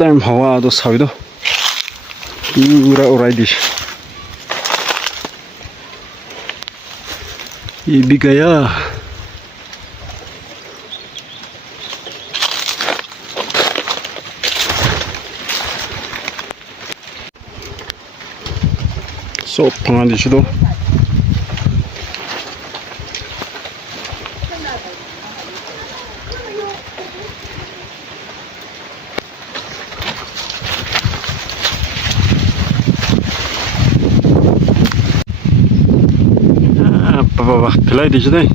टाइम हवा तो साविदो पूरा उड़ाइदिस ये भी गया सब भांगा दिसो 봐봐 글라이드지 돼.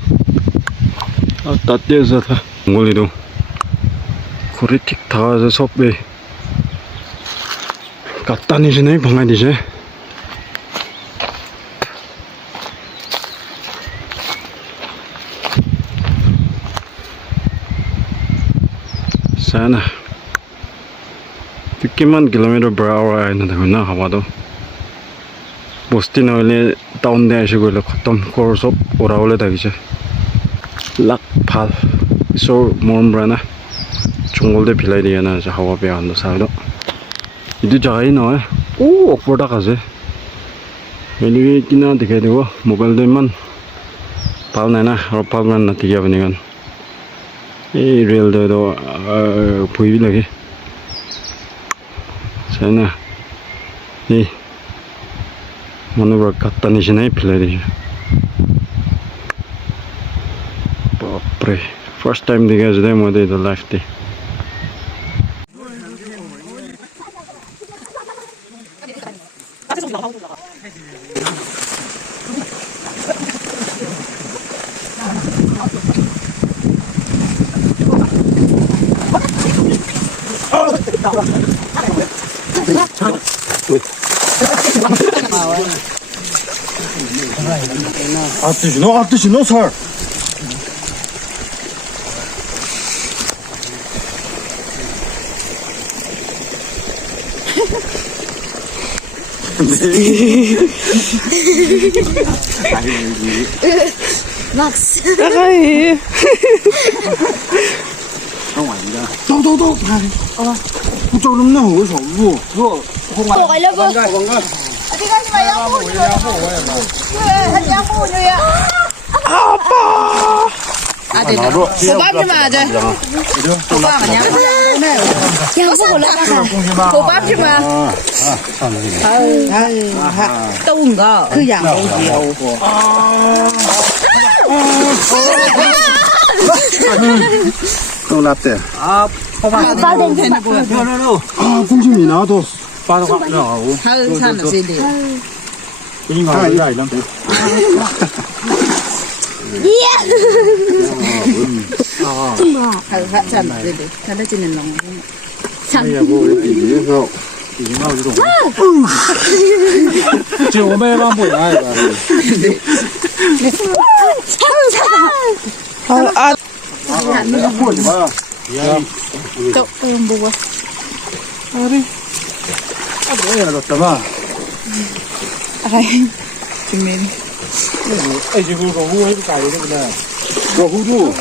아 따뜻해서 다 몰리도 고리틱 다가서 섭배 갔다니시네 방아디지. sana 50만 km/h 있는데 나 하와도 বস্তি নহলে টাউন দে আইছো গলে খতম কৰ সব ওৰাওলে থাকিছে লাক ভাল ইছৰ মৰম ব্ৰানা জংগল দে ভিলাই দিয়া না হাৱা বেয়া হন চাইদো ইটো জাগাই নহয় ও ওপৰটা আছে এলি কিনা দেখাই দিব মোবাইল দে ইমান ভাল নাই না আৰু ভাল মান নাথাকিয়া বনি গান এই ৰেল দে তো ভুই লাগে চাইনা এই Manubra katta nishinai pilai. Bapre. First time diga jade mode the life day. 아뜨지 너 살. Max. 아이. 도. 부쩍 넘나 왜 저거? 그거 Ủa cái lớp vừa. Đi con mày ăn bún rồi. Ăn ăn bún rồi ạ. 아빠. À thì nó. Cô bắp chứ mà chơi. Cô bắp hả nhá? Dạ sao cô làm hả? Cô bắp chứ mà. Tùng cơ. Cứ dạng đâu nhiều. 또 났대. 아, 포만. 빠른 거. no. 아, 공심이 나도. 빠도 가 나가고. Hơn sao là gì đi. 이거 아니라 이런. Hơn hết sao là gì đi. Sao đó chỉ nên lòng. 아이야 뭐 이거 이거 지금 500만 보이나 이거. 보지 마. Cậu ôm bùa. 뭐야 놨다가. Ai. Chúng mình. 이 지금 로후 해도 가야 되구나. 너 후루.